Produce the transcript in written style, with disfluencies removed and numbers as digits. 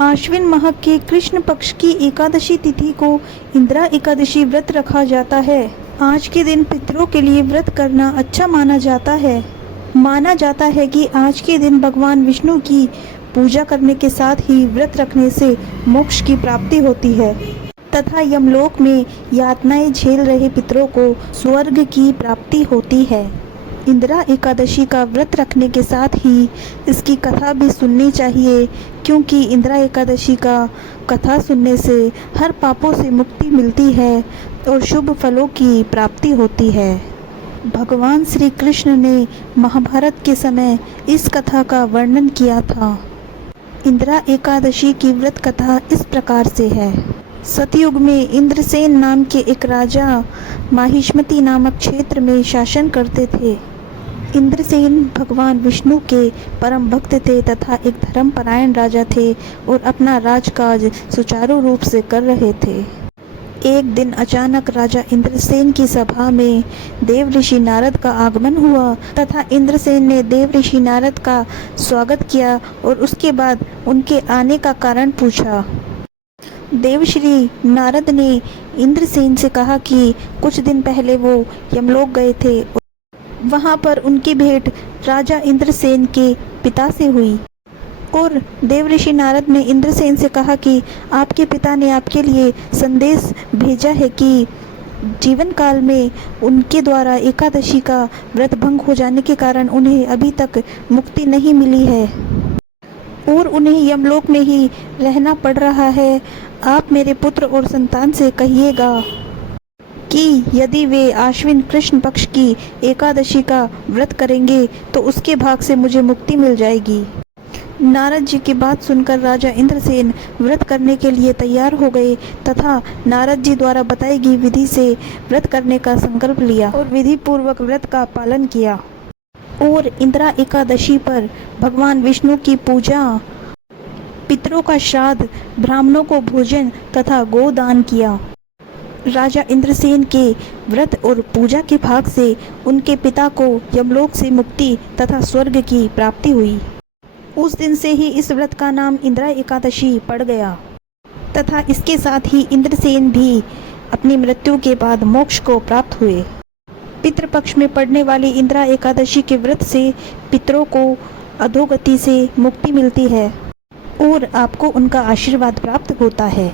आश्विन माह के कृष्ण पक्ष की एकादशी तिथि को इंदिरा एकादशी व्रत रखा जाता है। आज के दिन पितरों के लिए व्रत करना अच्छा माना जाता है। माना जाता है कि आज के दिन भगवान विष्णु की पूजा करने के साथ ही व्रत रखने से मोक्ष की प्राप्ति होती है तथा यमलोक में यातनाएं झेल रहे पितरों को स्वर्ग की प्राप्ति होती है। इंदिरा एकादशी का व्रत रखने के साथ ही इसकी कथा भी सुननी चाहिए, क्योंकि इंदिरा एकादशी का कथा सुनने से हर पापों से मुक्ति मिलती है और शुभ फलों की प्राप्ति होती है। भगवान श्री कृष्ण ने महाभारत के समय इस कथा का वर्णन किया था। इंदिरा एकादशी की व्रत कथा इस प्रकार से है। सतयुग में इंद्रसेन नाम के एक राजा माहिष्मति नामक क्षेत्र में शासन करते थे। इंद्रसेन भगवान विष्णु के परम भक्त थे तथा एक धर्मपरायण राजा थे और अपना राजकाज सुचारू रूप से कर रहे थे। एक दिन अचानक राजा इंद्रसेन की सभा में देव ऋषि नारद का आगमन हुआ तथा इंद्रसेन ने देव ऋषि नारद का स्वागत किया और उसके बाद उनके आने का कारण पूछा। देवश्री नारद ने इंद्रसेन से कहा कि कुछ दिन पहले वो यमलोक गए थे। वहां पर उनकी भेंट राजा इंद्रसेन के पिता से हुई और देवऋषि नारद ने इंद्रसेन से कहा कि आपके पिता ने आपके लिए संदेश भेजा है कि जीवन काल में उनके द्वारा एकादशी का व्रत भंग हो जाने के कारण उन्हें अभी तक मुक्ति नहीं मिली है और उन्हें यमलोक में ही रहना पड़ रहा है। आप मेरे पुत्र और संतान से कहिएगा कि यदि वे आश्विन कृष्ण पक्ष की एकादशी का व्रत करेंगे तो उसके भाग से मुझे मुक्ति मिल जाएगी। नारद जी की बात सुनकर राजा इंद्रसेन व्रत करने के लिए तैयार हो गए तथा नारद जी द्वारा बताई गई विधि से व्रत करने का संकल्प लिया और विधि पूर्वक व्रत का पालन किया और इंदिरा एकादशी पर भगवान विष्णु की पूजा, पितरों का श्राद्ध, ब्राह्मणों को भोजन तथा गोदान किया। राजा इंद्रसेन के व्रत और पूजा के भाग से उनके पिता को यमलोक से मुक्ति तथा स्वर्ग की प्राप्ति हुई। उस दिन से ही इस व्रत का नाम इंदिरा एकादशी पड़ गया तथा इसके साथ ही इंद्रसेन भी अपनी मृत्यु के बाद मोक्ष को प्राप्त हुए। पितृपक्ष में पड़ने वाली इंदिरा एकादशी के व्रत से पितरों को अधोगति से मुक्ति मिलती है और आपको उनका आशीर्वाद प्राप्त होता है।